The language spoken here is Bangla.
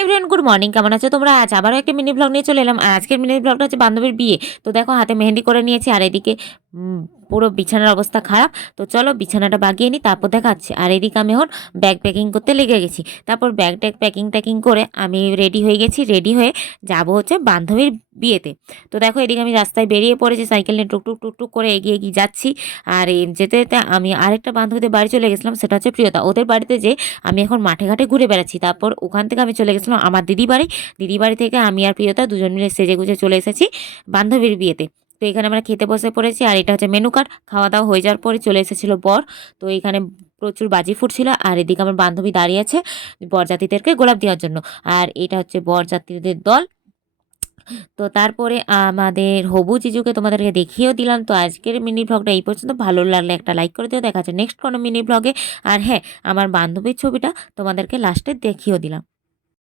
এভরিওয়ান গুড মর্নিং কেমন আছো তোমরা? আজ আবারও একটা মিনি ব্লগ নিয়ে চলে এলাম। আজকের মিনি ব্লগটা হচ্ছে বান্ধবীর বিয়ে। তো দেখো, হাতে মেহেন্দি করে নিয়েছি। আর এদিকে পুরো বিছানার অবস্থা খারাপ। তো চলো বিছানাটা বাগিয়ে নিই তারপর দেখাচ্ছি। আর এদিকে আমি এখন ব্যাগ প্যাকিং করতে লেগে গেছি। তারপর ব্যাগ ট্যাগ প্যাকিং ট্যাকিং করে আমি রেডি হয়ে গেছি রেডি হয়ে যাব হচ্ছে বান্ধবীর বিয়েতে। তো দেখো এদিকে আমি রাস্তায় বেরিয়ে পড়েছি সাইকেল নিয়ে টুকটুক টুকটুক করে এগিয়ে এগিয়ে যাচ্ছি। আর যেতে যেতে আমি আরেকটা বান্ধবীদের বাড়ি চলে গেছিলাম, সেটা হচ্ছে প্রিয়তা। ওদের বাড়িতে যে আমি এখন মাঠে ঘাটে ঘুরে বেড়াচ্ছি। তারপর ওখান থেকে আমি চলে গেছিলাম আমার দিদি বাড়ি। দিদি বাড়ি থেকে আমি আর প্রিয়তা দুজন মিলে সেজে গুজে চলে এসেছি বান্ধবীর বিয়েতে। তো এখানে আমরা খেতে বসে পড়েছি আর এটা হচ্ছে মেনু কার্ড খাওয়া দাওয়া হয়ে যাওয়ার পরে চলে এসেছিল বর। তো এখানে প্রচুর বাজি ফুটছিল আর এদিকে আমার বান্ধবী দাঁড়িয়ে আছে বরযাত্রীদেরকে গোলাপ দেওয়ার জন্য। আর এটা হচ্ছে বরযাত্রীদের দল। তো তারপরে আমাদের হবু জিজুকে তোমাদেরকে দেখিয়েও দিলাম। তো আজকের মিনি ব্লগটা এই পর্যন্ত। ভালো লাগলে একটা লাইক করে দিও। দেখা যাচ্ছে নেক্সট কোনো মিনি ব্লগে আর হ্যাঁ আমার বান্ধবীর ছবিটা তোমাদেরকে লাস্টে দেখিয়েও দিলাম।